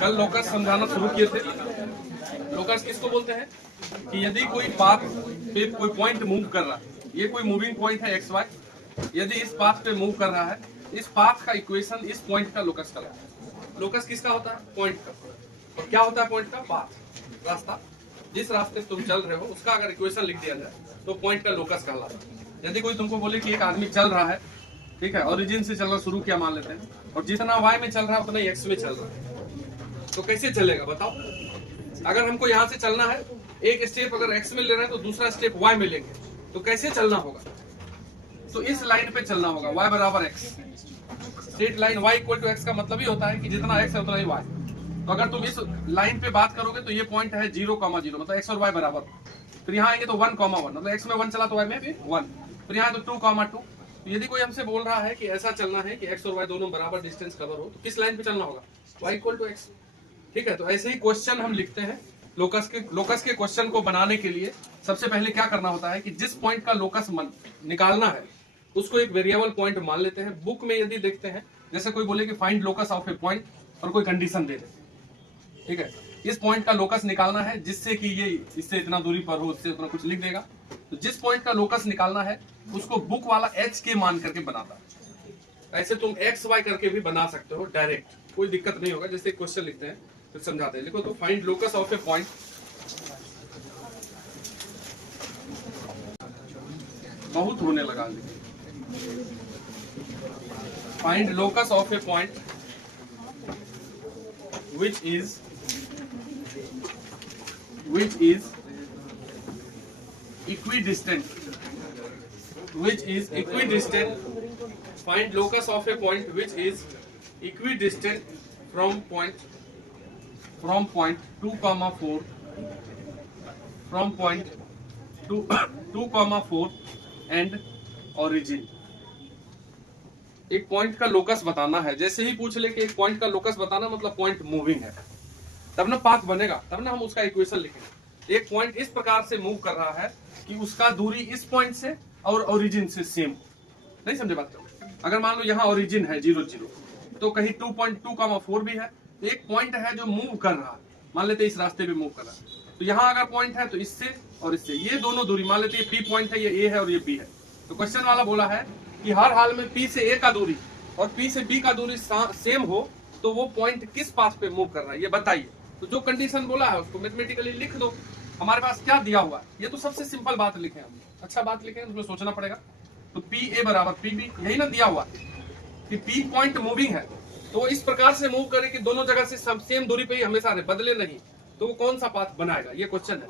कल लोकस समझाना शुरू किए थे। लोकस किसको बोलते हैं कि यदि कोई पाथ पे कोई पॉइंट मूव कर रहा है, ये कोई मूविंग पॉइंट है एक्स वाई, यदि इस पाथ पे मूव कर रहा है, इस पाथ का इक्वेशन इस पॉइंट का लोकस का है। लोकस किसका होता है? पॉइंट का। और क्या होता है पॉइंट का? पाथ, रास्ता। जिस रास्ते से तुम चल रहे हो उसका अगर इक्वेशन लिख दिया जाए तो पॉइंट का लोकस कहलाता है। यदि कोई तुमको बोले कि एक आदमी चल रहा है, ठीक है, ओरिजिन से चलना शुरू किया मान लेते हैं, और जितना वाई में चल रहा है उतना ही एक्स में चल रहा है, तो कैसे चलेगा बताओ? अगर हमको यहाँ से चलना है, एक स्टेप अगर एक्स में ले रहे हैं तो दूसरा स्टेप वाई में लेंगे, तो कैसे चलना होगा? तो इस लाइन पे चलना होगा, y बराबर x। Straight line y equal to x का मतलब ही होता है कि जितना x है उतना ही y। तो अगर तुम इस लाइन पे बात करोगे तो ये पॉइंट है 0,0, मतलब x और y बराबर। फिर यहाँ आएंगे तो 1,1, मतलब x में 1 चला तो y में भी 1। फिर यहाँ तो 2,2। तो यदि कोई हमसे बोल रहा है कि ऐसा चलना है कि x और y दोनों बराबर डिस्टेंस कवर हो, तो किस लाइन पे चलना होगा? y equal to x। ठीक है, तो ऐसे ही क्वेश्चन हम लिखते हैं। लोकस के क्वेश्चन को बनाने के लिए सबसे पहले क्या करना होता है कि जिस पॉइंट का लोकस निकालना है उसको एक वेरिएबल पॉइंट मान लेते हैं। बुक में यदि देखते हैं, जैसे कोई बोले कि find locus of A point और कोई कंडीशन दे दे, ठीक है, इस पॉइंट का लोकस निकालना है जिससे कि ये इससे इतना दूरी पर हो, इससे उतना कुछ लिख देगा। तो जिस पॉइंट का लोकस निकालना है उसको बुक वाला एच के मान करके बनाता है। ऐसे तुम एक्स वाई करके भी बना सकते हो डायरेक्ट, कोई दिक्कत नहीं होगा। जैसे क्वेश्चन लिखते हैं फिर समझाते हैं। लिखो तो find locus of A point, बहुत होने लगा। Find locus of A point which is equidistant, find locus of a point which is equidistant from point 2,4 from point 2,4 and origin। एक पॉइंट का लोकस बताना है। जैसे ही पूछ ले कि एक पॉइंट का लोकस बताना मतलब पॉइंट मूविंग है, तब ना पाथ बनेगा, तब ना हम उसका इक्वेशन लिखेंगे। एक पॉइंट इस प्रकार से मूव कर रहा है कि उसका दूरी इस पॉइंट से और ओरिजिन से सेम। नहीं समझे बात को? अगर मान लो यहाँ ओरिजिन है 0, 0, तो कहीं 2.2,4 भी है। एक पॉइंट है जो मूव कर रहा है, मान लेते इस रास्ते पे मूव कर रहा है, तो यहाँ अगर पॉइंट है तो इससे और इससे ये दोनों दूरी, मान लेते P पॉइंट है, ये A है और ये B है। तो क्वेश्चन वाला बोला है कि हर हाल में P से A का दूरी और P से B का दूरी सेम हो तो वो पॉइंट किस पाथ पे मूव कर रहा है ये बताइए। तो जो कंडीशन बोला है उसको मैथमेटिकली लिख दो। हमारे पास क्या दिया हुआ है, ये तो सबसे सिंपल बात लिखे हम, अच्छा बात लिखे, उसमें सोचना पड़ेगा। तो PA बराबर PB, यही ना दिया हुआ कि P पॉइंट मूविंग है, तो इस प्रकार से मूव करे कि दोनों जगह से सेम दूरी पे ही हमेशा रहे, बदले नहीं, तो वो कौन सा पाथ बनाएगा, ये क्वेश्चन है।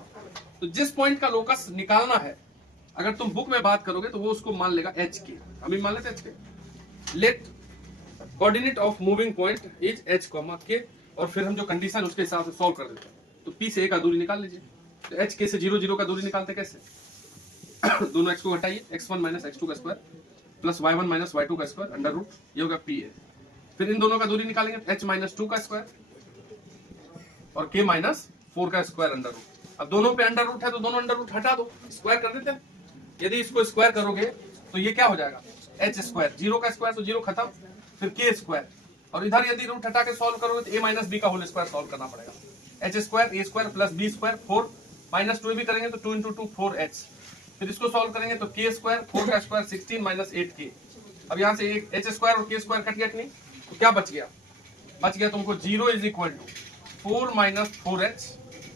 तो जिस पॉइंट का लोकस निकालना है, अगर तुम बुक में बात करोगे तो वो उसको मान लेगा एच के, हम भी मान लेते h k. Let coordinate of moving point is h comma k, और फिर हम जो कंडीशन उसके हिसाब से सॉल्व कर देते हैं। तो P से A का दूरी निकाल लीजिए। तो एच के से 0, 0 का दूरी निकालते कैसे? दोनों x को घटाइए, x1 माइनस x2 का square plus y1 minus y2 का स्क्वायर अंडर रूट, ये होगा PA। फिर इन दोनों का दूरी निकालेंगे, h माइनस 2 का स्क्वायर और k माइनस 4 का स्क्वायर अंडर रूट। अब दोनों पे अंडर रूट है तो दोनों अंडर रूट हटा दो, स्क्वायर कर देते हैं। यदि इसको स्क्वायर करोगे तो ये क्या हो जाएगा? h स्क्वायर, 0 का स्क्वायर तो 0 खत्म, फिर k स्क्वायर, और इधर यदि रूट हटा के सॉल्व करोगे तो a माइनस b का होल स्क्वायर सॉल्व करना पड़ेगा। h square a square plus b square 4 minus 2 भी करेंगे तो 2 इंटू 2 4h। फिर इसको सॉल्व करेंगे तो k स्क्वायर 4 का स्क्वायर 16 माइनस 8k। अब यहाँ से एक h स्क्वायर और k स्क्वायर कट गया कि नहीं, तो क्या बच गया? बच गया तुमको 0 is equal to 4 minus 4h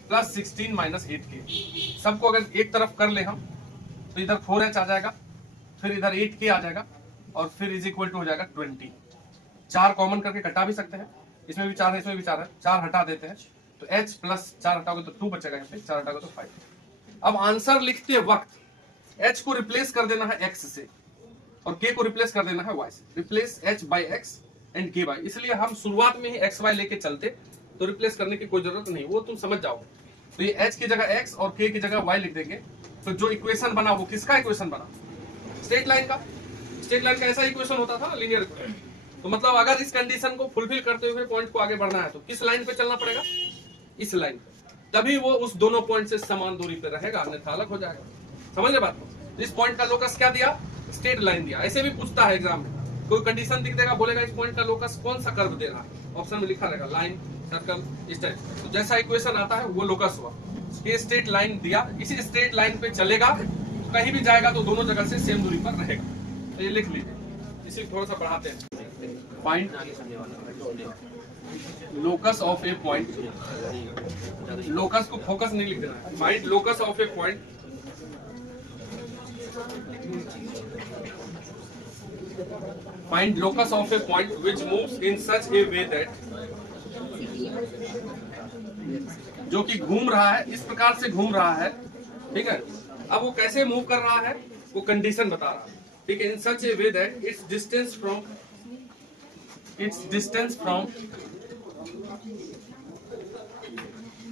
plus 16 minus 8k। सबको अगर एक तरफ कर ले हम तो इधर 4h आ जाएगा, फिर इधर 8k आ जाएगा, और फिर इज इक्वल टू हो जाएगा 20। 4 कॉमन करके कटा भी सकते हैं, इसमें भी 4 है, इसमें भी 4 है, 4 हटा देते हैं तो h प्लस 4 हटाओगे तो 2 बचेगा, यहाँ पे 4 हटाओगे तो 5। अब आंसर लिखते वक्त h को रिप्लेस कर देना है x से और k को रिप्लेस कर देना है y से। Replace h by x and k by, इसलिए हम शुरुआत में ही x y लेके चलते तो रिप्लेस करने की कोई जरूरत नहीं, वो तुम समझ जाओगे। तो ये h की जगह x और k की जगह y लिख देंगे। तो जो इक्वेशन बना वो किसका इक्वेशन बना? स्ट्रेट लाइन का। स्ट्रेट लाइन का ऐसा इक्वेशन होता था ना, लीनियर इक्वेशन। तो मतलब अगर इस कंडीशन को फुलफिल करते हुए पॉइंट को आगे बढ़ना है तो किस लाइन पे चलना पड़ेगा? इस लाइन पे, तभी वो उस दोनों पॉइंट से समान दूरी पे रहेगा, अन्यथा अलग हो जाएगा। समझ ले बात को? इस पॉइंट का लोकस क्या दिया? स्ट्रेट लाइन दिया। ऐसे भी पूछता है एग्जाम में, कोई कंडीशन दिख देगा, बोलेगा इस पॉइंट का लोकस कौन सा कर्व दे रहा है, ऑप्शन में लिखा रहेगा लाइन, सर्कल इस टाइप। तो जैसा इक्वेशन आता है वो लोकस हुआ। ये स्ट्रेट लाइन दिया, इसी स्ट्रेट लाइन पे चलेगा, कहीं भी जाएगा तो दोनों जगह से सेम दूरी पर रहेगा। तो ये लिख लीजिए, इसी थोड़ा सा बढ़ाते हैं। Find locus of A point, locus को फोकस नहीं लिख देना है। Find locus of A point find locus of a point which moves in such a way that, जो कि घूम रहा है, इस प्रकार से घूम रहा है, ठीक है। अब वो कैसे मूव कर रहा है वो कंडीशन बता रहा है, ठीक है। In such a way that its distance from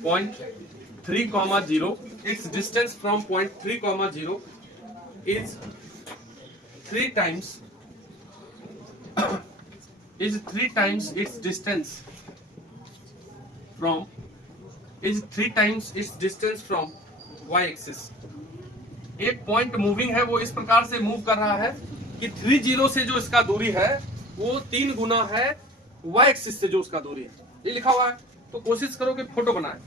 point 3,0, its distance from point 3,0 is 3 times its distance from y axis। एक पॉइंट मूविंग है, वो इस प्रकार से मूव कर रहा है कि 30 से जो इसका दूरी है वो 3 गुना है y एक्सिस से जो उसका दूरी है। ये लिखा हुआ है, तो कोशिश करो कि फोटो बनाए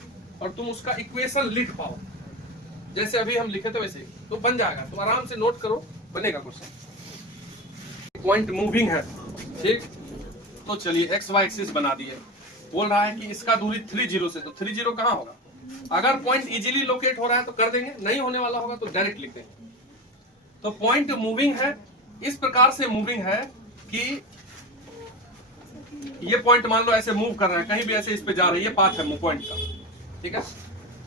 और तुम उसका इक्वेशन लिख पाओ। जैसे अभी हम लिखे थे वैसे तो बन जाएगा, तो आराम से नोट करो, बनेगा क्वेश्चन। पॉइंट मूविंग है, ठीक। तो चलिए एक्स वाई एक्सिस बना दिए। बोल रहा है कि इसका दूरी 30 से, तो 30 कहाँ होगा? अगर पॉइंट इजीली लोकेट हो रहा है तो कर देंगे, नहीं होने वाला होगा तो डायरेक्ट लिख देंगे। तो पॉइंट मूविंग है, इस प्रकार से मूविंग है कि ये पॉइंट मान लो ऐसे मूव कर रहा है, कहीं भी ऐसे इस पे जा रही है, पाथ है पॉइंट का, ठीक है।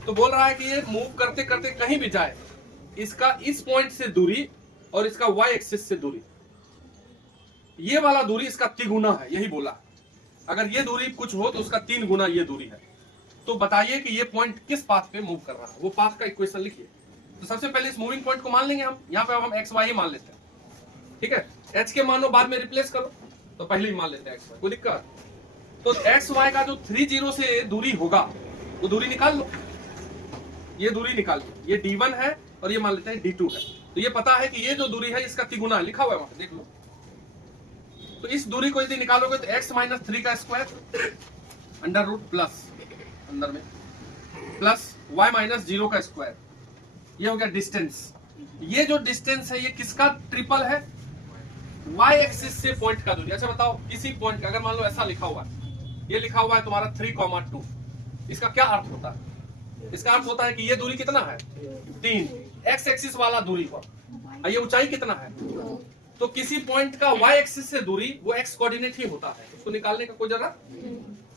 तो बोल रहा है कि ये मूव करते करते कहीं भी जाए, इसका इस पॉइंट से दूरी और इसका वाई एक्सिस से दूरी, ये वाला दूरी इसका 3 गुना है, यही बोला। अगर ये दूरी कुछ हो तो उसका 3 गुना ये दूरी है। तो बताइए कि ये पॉइंट किस पाथ पे मूव कर रहा है, वो पाथ का इक्वेशन लिखिए। तो सबसे पहले इस मूविंग पॉइंट को मान लेंगे हम, यहाँ पे हम एक्स वाई मान लेते हैं, ठीक है। एच के मानो बाद में रिप्लेस करो, तो पहले ही मान लेते हैं एक्स वाई, कोई दिक्कत? तो एक्स वाई का जो 30 से दूरी होगा वो दूरी निकाल लो, ये दूरी निकाल लो। ये D1 है और ये मान लेते हैं D2 है। तो ये पता है कि ये जो दूरी है इसका 3 गुना लिखा हुआ है, वहां देख लो। तो इस दूरी को यदि निकालोगे तो x - 3 का स्क्वायर अंडर रूट प्लस अंदर में प्लस y - 0 का स्क्वायर, ये हो गया डिस्टेंस। ये जो डिस्टेंस है ये किसका ट्रिपल है? y एक्सिस से पॉइंट का दूरी। अच्छा बताओ, किसी पॉइंट का अगर मान लो ऐसा लिखा हुआ है, ये लिखा हुआ है तुम्हारा 3,2, इसका क्या अर्थ होता है? इसका अर्थ होता है कि ये दूरी कितना है? 3, x एक्सिस वाला दूरी पर, ये ऊंचाई कितना है? तो किसी पॉइंट का y एक्सिस से दूरी वो x कोऑर्डिनेट ही होता है, उसको निकालने का कोई जरूरत।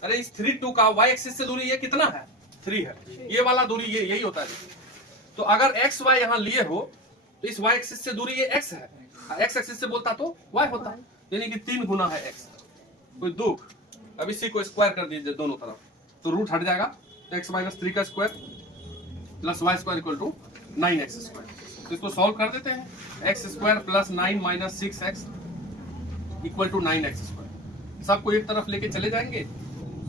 अरे इस 3,2 का y एक्सिस से दूरी ये कितना है? 3 है, ये वाला दूरी ये यही होता है। तो अगर x y यहाँ लिए हो तो इस y एक्सिस से दूरी ये x है, x एक्सिस से बोलता तो y होता, यानी कि 3 गुना है x। कोई दुख? अब इसी को स्क्वायर कर दीजिए दोनों तरफ, तो रूट हट जाएगा, तो x - 3 का square plus y square equal to 9x square. तो इसको सॉल्व कर देते हैं, x square plus 9 - 6x equal to 9x square. सबको एक तरफ लेके चले जाएंगे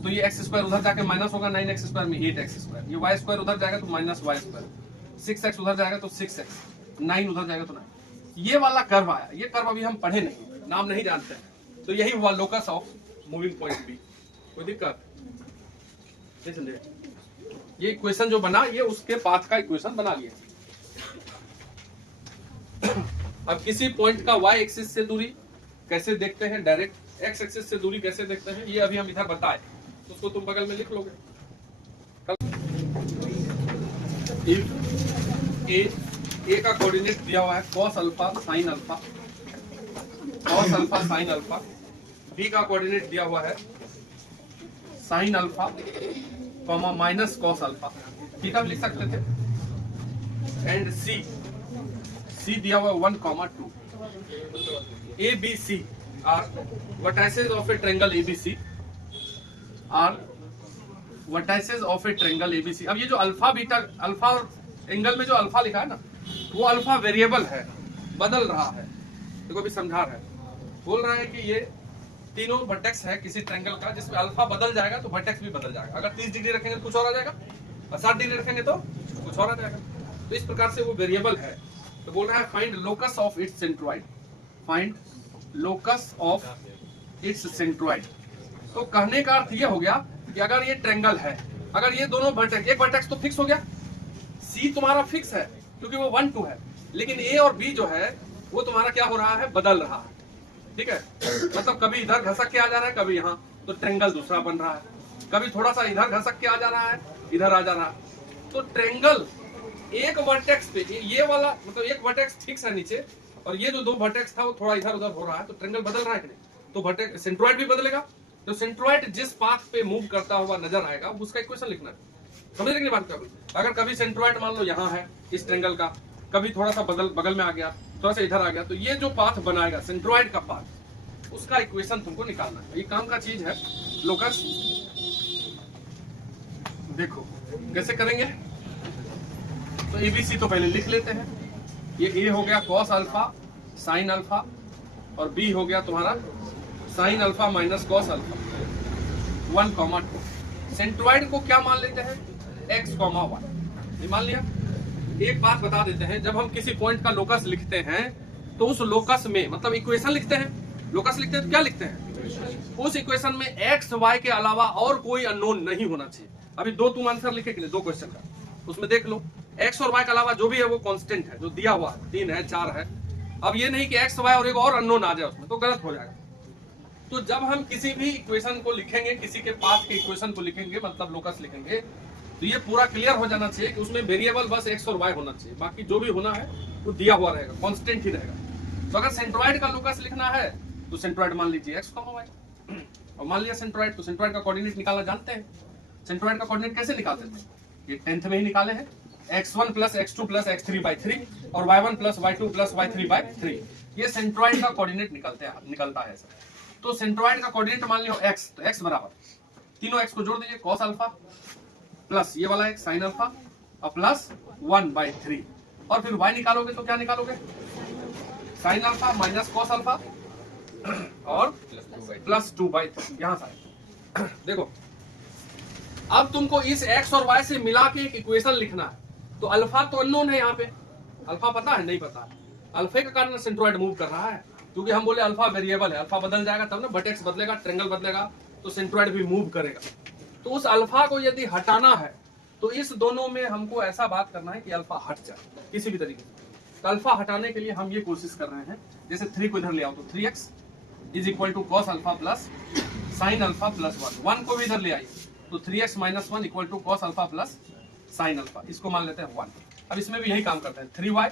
तो ये x स्क्वायर उधर जाके माइनस होगा, 9x स्क्वायर में 8x स्क्वायर, ये y स्क्वायर उधर जाएगा तो माइनस y स्क्वायर, 6x उधर जाएगा तो 6x, 9 उधर जाएगा तो 9। ये वाला कर्व आया, ये कर्व अभी हम पढ़े नहीं, नाम नहीं जानते हैं, तो यही हुआ locus of moving point B. कोई दिक्कत? ये इक्वेशन जो बना ये उसके पाथ का इक्वेशन बना लिया। अब किसी पॉइंट का y एक्सिस से दूरी कैसे देखते हैं, डायरेक्ट x एक्सिस से दूरी कैसे देखते हैं, ये अभी हम इधर बताए, तो उसको तुम बगल में लिख लोगे। ए का कोऑर्डिनेट दिया हुआ है cos alpha sin alpha, cos alpha sin alpha. B का कोऑर्डिनेट दिया हुआ है sin alpha minus cos alpha, ठीक है, लिख सकते थे। एंड सी दिया हुआ 1,2। ABC are vertices of a triangle ABC are vertices of a triangle ABC। अब ये जो अल्फा बीटा, अल्फा एंगल में जो अल्फा लिखा है ना, वो अल्फा वेरिएबल है, बदल रहा है। देखो अभी समझा रहा है, बोल रहा है कि ये तीनों वर्टेक्स है किसी ट्रायंगल का जिसमें अल्फा बदल जाएगा तो वर्टेक्स भी बदल जाएगा। अगर 30 डिग्री रखेंगे तो कुछ और आ जाएगा, और 60 डिग्री रखेंगे तो कुछ और आ जाएगा। तो इस प्रकार से वो वेरिएबल है। तो बोल रहा है find locus of its centroid, find locus of its centroid. तो कहने का अर्थ यह हो गया कि अगर ये ट्रायंगल है, अगर ये दोनों वर्टेक्स, एक वर्टेक्स तो फिक्स हो गया, सी तुम्हारा फिक्स है क्योंकि वो 1 2 है, लेकिन ए और बी जो है वो तुम्हारा क्या हो रहा है, बदल रहा है। ठीक है, मतलब कभी इधर घसक के आ जा रहा है, कभी यहाँ, तो ट्रायंगल दूसरा बन रहा है। कभी थोड़ा सा इधर घसक के आ जा रहा है, इधर आ जा रहा है। तो ट्रायंगल एक वर्टेक्स पे, ये वाला मतलब एक वर्टेक्स फिक्स है नीचे, और ये जो दो वर्टेक्स था वो थोड़ा इधर उधर हो रहा है, तो ट्रायंगल बदल रहा है कि नहीं, तो वर्टेक्स सेंट्रोइड भी बदलेगा। तो सेंट्रोइड जिस पाथ पे मूव करता हुआ नजर आएगा उसका इक्वेशन लिखना है। समझ रहे बात कर, अगर कभी सेंट्रोइड मान लो यहाँ है इस ट्रायंगल का, कभी थोड़ा सा बगल में आ गया, थोड़ा सा इधर आ गया, तो ये जो पाथ बनाएगा सेंट्रोइड का पाथ, उसका इक्वेशन तुमको निकालना है। ये काम का चीज है लोकस। देखो कैसे करेंगे, तो एबीसी तो पहले लिख लेते हैं। ये ए हो गया कॉस अल्फा साइन अल्फा, और बी हो गया तुम्हारा sign alpha minus cos alpha, 1,2। Centroid को क्या मान लेते हैं, x,1। ये मान लिया। एक बात बता देते हैं, जब हम किसी पॉइंट का लोकस लिखते हैं तो उस लोकस में मतलब इक्वेशन लिखते हैं, लोकस लिखते हैं तो क्या लिखते हैं, उस इक्वेशन में एक्स वाई के अलावा और कोई अननोन नहीं होना चाहिए। अभी दो तुम आंसर लिखे कि नहीं, दो क्वेश्चन का, उसमें देख लो एक्स और वाई के अलावा जो भी है वो कांस्टेंट है, जो दिया हुआ है 3 है 4 है। अब ये नहीं कि एक्स वाई और एक और अननोन आ जाए उसमें, तो गलत हो जाएगा। तो जब हम किसी भी इक्वेशन को लिखेंगे, किसी के पाथ के इक्वेशन को लिखेंगे मतलब लोकस लिखेंगे, तो ये पूरा क्लियर हो जाना चाहिए कि उसमें वेरिएबल बस एक्स और वाई होना चाहिए, बाकी जो भी होना है वो दिया हुआ रहेगा, कांस्टेंट ही रहेगा। तो अगर सेंट्रोइड का लोकस लिखना है तो सेंट्रोइड मान लीजिए x, y, और मान लिया सेंट्रोइड, तो सेंट्रोइड का कोऑर्डिनेट निकालना जानते हैं। सेंट्रोइड का कोऑर्डिनेट कैसे निकालते थे, ये 10th में ही निकाले हैं, x1 plus x2 plus x3/3 और y1 plus y2 plus y3/3। ये सेंट्रोइड का कोऑर्डिनेट निकलता है सर। तो सेंट्रोइड का कोऑर्डिनेट मान लियो x, तो x बराबर तीनों x को जोड़ दीजिए, cos अल्फा प्लस ये वाला x sin अल्फा और प्लस 1/3, और फिर y निकालोगे तो क्या निकालोगे, sin alpha minus cos alpha और प्लस 2/3। यहां से देखो, अब तुमको इस x और y से मिला के एक इक्वेशन लिखना है। तो अल्फा तो अननोन है, यहाँ पे अल्फा पता है नहीं पता है, अल्फा के कारण सेंट्रोइड मूव कर रहा है, क्योंकि हम बोले अल्फा वेरिएबल है, अल्फा बदल जाएगा तब ना वर्टेक्स बदलेगा, ट्रायंगल बदलेगा, तो सेंट्रोइड भी मूव करेगा। तो उस अल्फा को यदि हटाना है तो इस दोनों में हमको ऐसा बात करना है कि अल्फा हट जाए किसी भी तरीके से। तो अल्फा हटाने के लिए हम ये कोशिश कर रहे हैं, जैसे 3 को इधर ले आओ तो 3x is equal to cos alpha plus sine alpha plus 1 को भी इधर ले आइए, तो 3x minus 1 equal to cos alpha plus sine alpha, इसको मान लेते हैं 1। अब इसमें भी यही काम करते हैं, 3y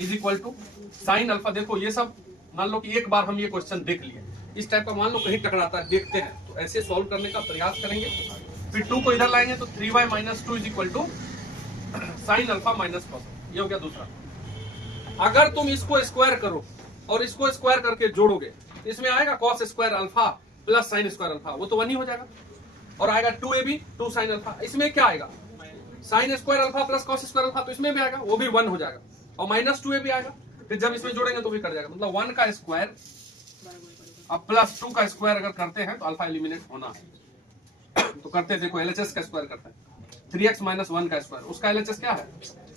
is equal to sine alpha. देखो ये सब मान लो कि एक बार हम ये क्वेश्चन देख लिए, इस टाइप का मान लो कहीं टकराता है, देखते हैं, तो ऐसे सॉल्व करने का प्रयास करेंगे। फिर 2 को इधर लाएंगे तो 3y minus 2 is equal to sine alpha minus cos, ये हो गया दूसरा। अगर तुम इसको स्क्वायर करो और इसको स्क्वायर करके जोड़ोगे तो इसमें आएगा cos square alpha plus sine square alpha, वो तो 1 ही हो जाएगा, और आएगा 2ab 2 साइन अल्फा। इसमें क्या आएगा, sign square alpha plus cos square alpha, तो इसमें भी आएगा, वो भी 1 हो जाएगा, और माइनस 2ab आएगा। फिर जब इसमें जोड़ेंगे तो भी कट जाएगा, मतलब 1 का स्क्वायर अब प्लस 2 का स्क्वायर अगर करते हैं तो अल्फा एलिमिनेट होना है। तो करते हैं, देखो एलएचएस का स्क्वायर करते हैं, 3x माइनस 1 का स्क्वायर, उसका एलएचएस क्या है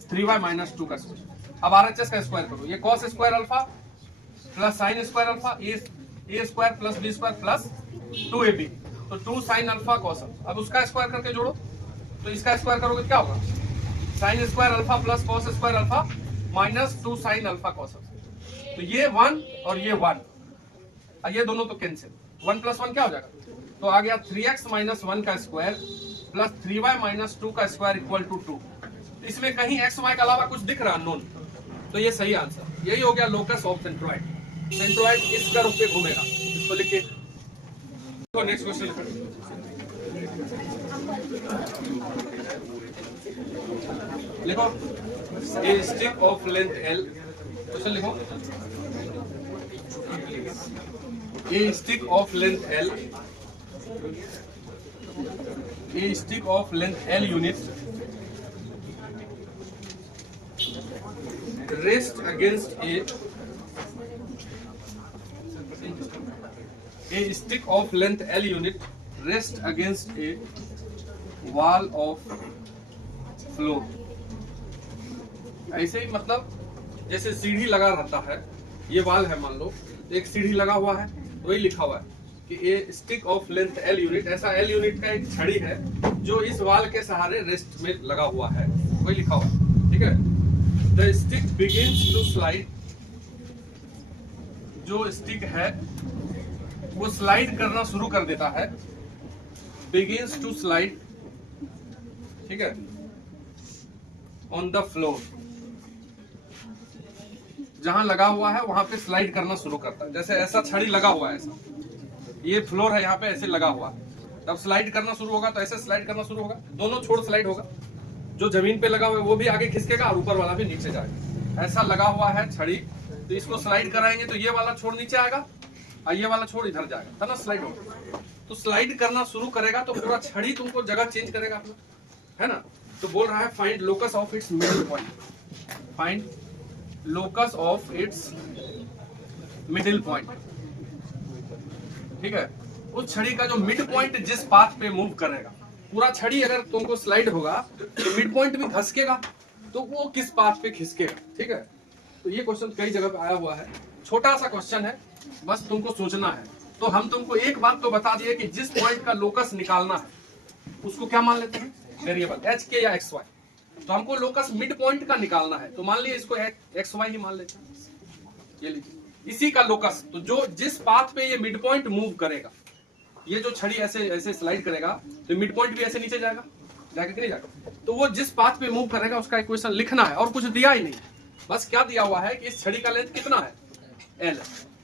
3y माइनस 2 का स्क्वायर। अब आरएचएस का स्क्वायर करो, ये cos square alpha plus sine square alpha, a square plus b square plus 2ab, तो 2 साइन अल्फा कॉस अल्फा। अब उसका स्क्वायर करके जोड़ो, तो इसका स्क्वायर करोगे क्या होगा, sign square alpha plus cos square alpha minus 2 sine alpha cos alpha. तो ये 1 और ये 1, ये दोनों तो कैंसिल, 1 प्लस 1 क्या हो जाएगा, तो आ गया 3x माइनस 1 का स्क्वायर प्लस 3y माइनस 2 का स्क्वायर इक्वल टू 2। इसमें कहीं x y के अलावा कुछ दिख रहा नोन, तो ये सही आंसर, यही हो गया लोकस ऑफ सेंट्रोइड। सेंट्रोइड इस कर्व पे घूमेगा, इसको लिखिए। तो नेक्स्ट क्वेश्चन लिखो, a stick of length L, question लिखो, a stick of length L, a stick of length L units rest against a stick of length L unit rest against a wall of floor। ऐसे ही मतलब जैसे सीढ़ी लगा रहता है, ये वाल है मान लो, एक सीढ़ी लगा हुआ है, वही लिखा हुआ है कि ए stick of length L unit, ऐसा एल यूनिट का एक छड़ी है जो इस वाल के सहारे रेस्ट में लगा हुआ है, वही लिखा हुआ है, ठीक है। The stick begins to slide, जो स्टिक है वो स्लाइड करना शुरू कर देता है, बिगिंस टू स्लाइड, ठीक है, ऑन द फ्लोर, जहां लगा हुआ है वहां पे स्लाइड करना शुरू करता है। जैसे ऐसा छड़ी लगा हुआ है, ऐसा ये फ्लोर है, यहाँ पे ऐसे लगा हुआ, तब स्लाइड करना शुरू होगा तो ऐसे स्लाइड करना शुरू होगा, दोनों छोर स्लाइड होगा, जो जमीन पे लगा हुआ है वो भी आगे खिसकेगा और ऊपर वाला भी नीचे जाएगा। ऐसा लगा हुआ है छड़ी, तो इसको स्लाइड कराएंगे तो ये वाला छोर नीचे आएगा और ये वाला छोर इधर जाएगा, है ना, स्लाइड होगा। तो स्लाइड करना शुरू करेगा तो पूरा छड़ी तुमको जगह चेंज करेगा अपना, है ना। तो बोल रहा है find locus of its middle point, find locus of its middle point, ठीक है। उस छड़ी का जो मिड पॉइंट जिस पाथ पे मूव करेगा, पूरा छड़ी अगर तुमको स्लाइड होगा तो मिड पॉइंट भी खसकेगा, तो वो किस पाथ पे खिसकेगा, ठीक है। तो ये क्वेश्चन कई जगह पे आया हुआ है, छोटा सा क्वेश्चन है, बस तुमको सोचना है। तो हम तुमको एक बात तो बता दिए कि जिस पॉइंट का लोकस निकालना है उसको क्या मान लेते हैं, वेरिएबल एच के या एक्स वाई। तो हमको लोकस मिड पॉइंट का निकालना है, तो मान लिया इसको एक्स वाई ही मान लेते हैं, ये लीजिए इसी का लोकस। तो जो जिस पाथ पे ये मिड पॉइंट मूव करेगा, ये जो छड़ी ऐसे ऐसे स्लाइड करेगा तो मिड पॉइंट भी ऐसे नीचे जाएगा, जाएगा कि नहीं जाएगा। तो वो जिस पाथ पे मूव करेगा उसका इक्वेशन लिखना है, और कुछ दिया ही नहीं, बस क्या दिया हुआ है कि इस छड़ी का लेंथ कितना है, एल,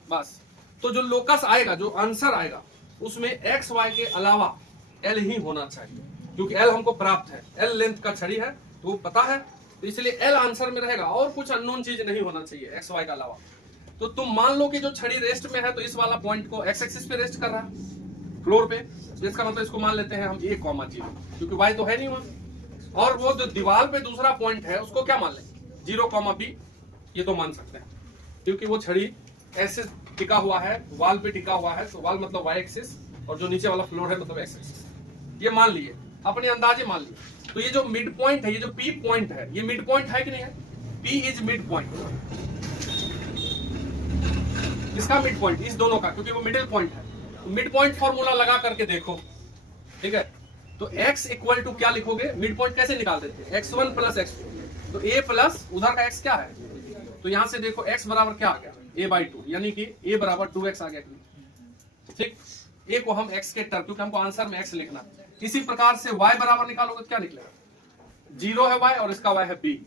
बस। तो जो लोकस आएगा, जो आंसर आएगा, उसमें एक्स वाई के अलावा एल ही होना चाहिए, क्योंकि एल हमको प्राप्त है, एल लेंथ का छड़ी है तो वो पता है, तो इसलिए एल आंसर में रहेगा, और कुछ अननोन चीज नहीं होना चाहिए एक्स वाई के अलावा। तो तुम मान लो कि जो छड़ी रेस्ट में है तो इस वाला पॉइंट को एक्स एक्सिस पे रेस्ट कर रहा है फ्लोर पे, इसका मतलब इसको मान लेते हैं हम ए कॉमा 0, क्योंकि वाई तो है नहीं वहां। और वो जो दीवार पे दूसरा पॉइंट है उसको क्या मान लेंगे, 0 कॉमा बी, ये तो मान सकते हैं, क्योंकि वो छड़ी ऐसे टिका हुआ है, वाल पे टिका हुआ है, तो वाल मतलब वाई एक्सिस, और जो नीचे वाला फ्लोर है मतलब एक्स एक्सिस, ये मान लिए, अपने अंदाजे मान लिए। तो ये जो मिड पॉइंट है, ये जो पी पॉइंट है, ये मिड पॉइंट है कि नहीं है, पी इज मिड पॉइंट, इसका मिड पॉइंट, इस दोनों का, क्योंकि वो मिडिल पॉइंट है। तो मिड पॉइंट फॉर्मूला लगा करके देखो, ठीक है। तो x इक्वल टू क्या लिखोगे, मिड पॉइंट कैसे निकाल देते हैं, x1 प्लस x2, तो a प्लस उधर का x क्या है, तो यहां से देखो x बराबर क्या आ गया, a/2, यानी कि a बराबर 2x आ गया, ठीक। a को हम x के टर्म, क्योंकि हमको आंसर में x लिखना। इसी प्रकार से y बराबर निकालोगे तो क्या निकलेगा, 0 है y और इसका y है b,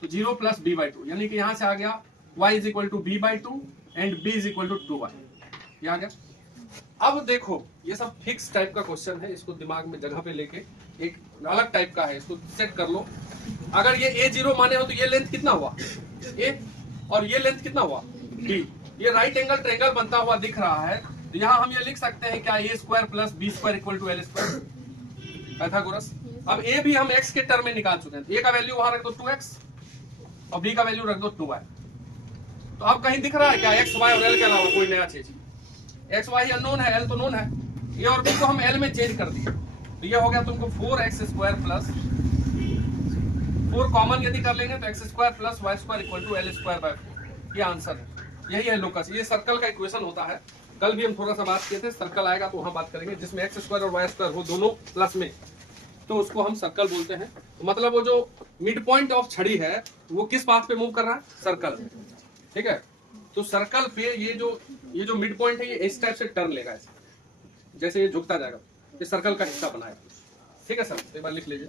तो 0 प्लस b/2, यानी कि यहां से आ गया y is equal to b/2 and b is equal to 2y, ये आ गया। अब देखो ये सब फिक्स टाइप का क्वेश्चन है, इसको दिमाग में जगह पे लेके, एक अलग टाइप का है, इसको सेट कर लो। अगर ये a0 माने हो तो ये लेंथ कितना हुआ a, और ये लेंथ कितना हुआ b, ये राइट एंगल ट्रायंगल बनता हुआ दिख रहा है, तो यहाँ हम ये लिख सकते हैं क्या, a square plus b square equal to l square, Pythagoras. अब a भी हम x के टर्म में निकाल चुके हैं, a का वैल्यू वहां रख दो 2x और b का वैल्यू रख दो 2y। तो अब कहीं दिख रहा है क्या x y और l के अलावा कोई नया चीज, एक्स वाई अननोन है, एल तो नोन है, ए और बी को हम एल में चेंज कर दिए, तो ये हो गया तुमको 4x स्क्वायर प्लस 4 कॉमन यदि कर लेंगे तो x square plus y square equal to l square by 4, ये आंसर है। यही है लोकस, ये सर्कल का इक्वेशन होता है, कल भी हम थोड़ा सा बात किए थे, सर्कल आएगा तो वहां बात करेंगे, जिसमें एक्स स्क्वायर और वाई स्क्वायर हो दोनों प्लस में, तो उसको हम सर्कल बोलते हैं। तो मतलब वो जो मिड पॉइंट ऑफ छड़ी है वो किस पाथ पे मूव कर रहा है, सर्कल, ठीक है। तो सर्कल पे ये जो मिड पॉइंट है ये इस टाइप से टर्न लेगा, ऐसे जैसे ये झुकता जाएगा, ये सर्कल का हिस्सा बनाएगा, ठीक है सर, एक बार लिख लीजिए।